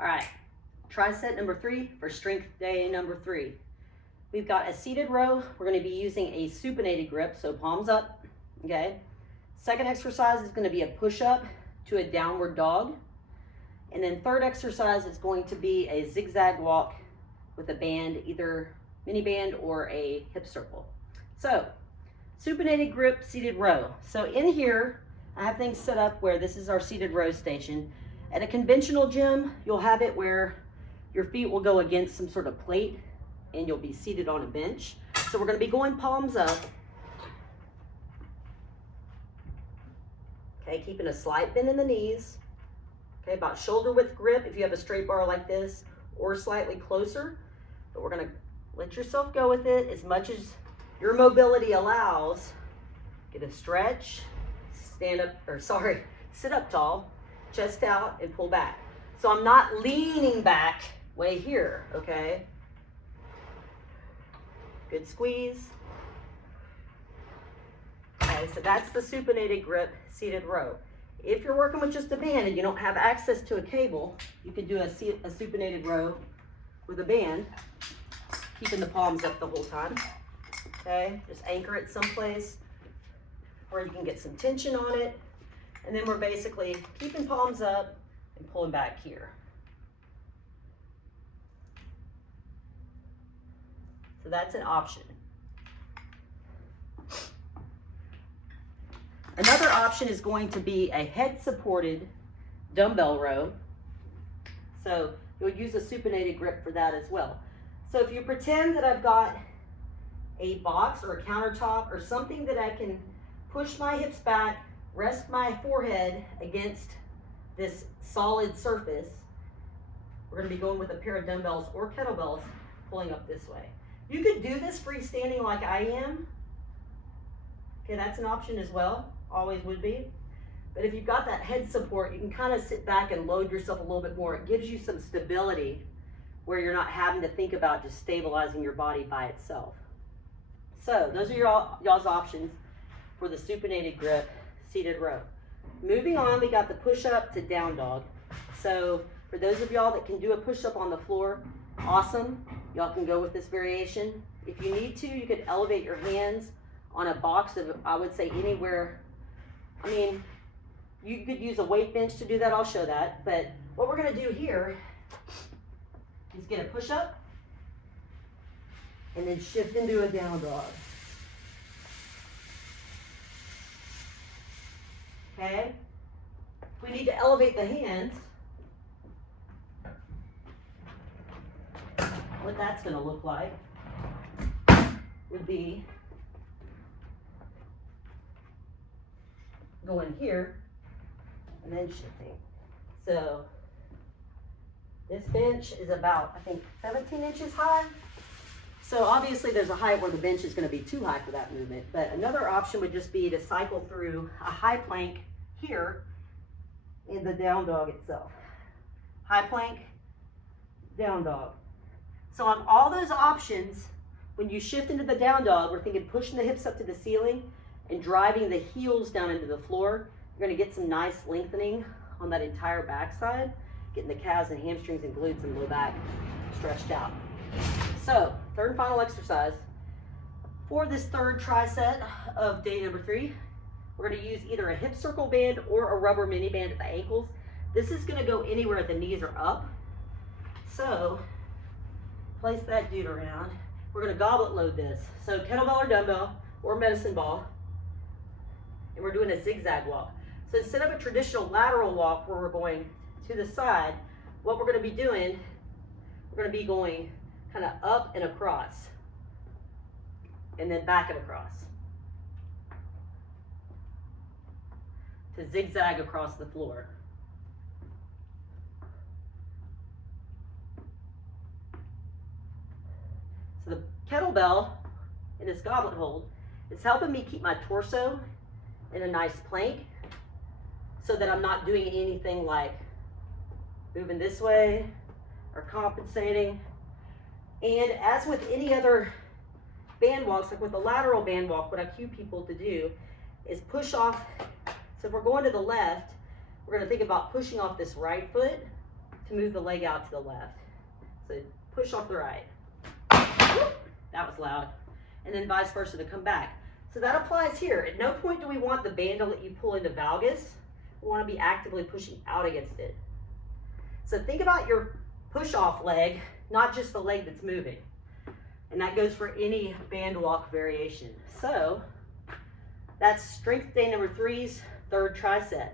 All right, tricep number 3 for strength day number 3. We've got a seated row. We're going to be using a supinated grip, so palms up, okay? Second exercise is going to be a push-up to a downward dog. And then third exercise is going to be a zigzag walk with a band, either mini band or a hip circle. So, supinated grip, seated row. So in here, I have things set up where this is our seated row station. At a conventional gym, you'll have it where your feet will go against some sort of plate and you'll be seated on a bench. So we're going to be going palms up. Okay, keeping a slight bend in the knees. Okay, about shoulder width grip if you have a straight bar like this, or slightly closer. But we're going to let yourself go with it as much as your mobility allows. Get a stretch, sit up tall, chest out, and pull back. So I'm not leaning back way here, okay? Good squeeze. Okay, so that's the supinated grip, seated row. If you're working with just a band and you don't have access to a cable, you could do a supinated row with a band, keeping the palms up the whole time. Okay, just anchor it someplace where you can get some tension on it. And then we're basically keeping palms up and pulling back here. So that's an option. Another option is going to be a head-supported dumbbell row. So you'll use a supinated grip for that as well. So if you pretend that I've got a box or a countertop or something that I can push my hips back, rest my forehead against this solid surface, we're going to be going with a pair of dumbbells or kettlebells pulling up this way. You could do this freestanding like I am. Okay, that's an option as well, always would be. But if you've got that head support, you can kind of sit back and load yourself a little bit more. It gives you some stability where you're not having to think about just stabilizing your body by itself. So those are y'all's options for the supinated grip, seated row. Moving on, we got the push-up to down dog. So for those of y'all that can do a push-up on the floor, awesome. Y'all can go with this variation. If you need to, you could elevate your hands on a box of, I would say, anywhere. I mean, you could use a weight bench to do that. I'll show that. But what we're going to do here is get a push-up and then shift into a down dog. Okay? We need to elevate the hands. What that's going to look like would be going here and then shifting. So this bench is about, I think, 17 inches high. So obviously there's a height where the bench is going to be too high for that movement. But another option would just be to cycle through a high plank here in the down dog itself. High plank, down dog. So on all those options, when you shift into the down dog, we're thinking pushing the hips up to the ceiling and driving the heels down into the floor. You're going to get some nice lengthening on that entire backside, getting the calves and hamstrings and glutes and low back stretched out. So, third and final exercise. For this third tricep of day number 3, we're going to use either a hip circle band or a rubber mini band at the ankles. This is going to go anywhere the knees are up. So, place that dude around. We're going to goblet load this. So, kettlebell or dumbbell or medicine ball. And we're doing a zigzag walk. So instead of a traditional lateral walk where we're going to the side, what we're going to be doing, we're going to be going kind of up and across, and then back and across, to zigzag across the floor. So the kettlebell in this goblet hold is helping me keep my torso in a nice plank so that I'm not doing anything like moving this way or compensating. And as with any other band walks, like with the lateral band walk, what I cue people to do is push off. So if we're going to the left, we're going to think about pushing off this right foot to move the leg out to the left. So push off the right. That was loud. And then vice versa to come back. So that applies here. At no point do we want the band to let you pull into valgus. We want to be actively pushing out against it. So think about your push-off leg, not just the leg that's moving. And that goes for any band walk variation. So that's strength day number 3's third tricep.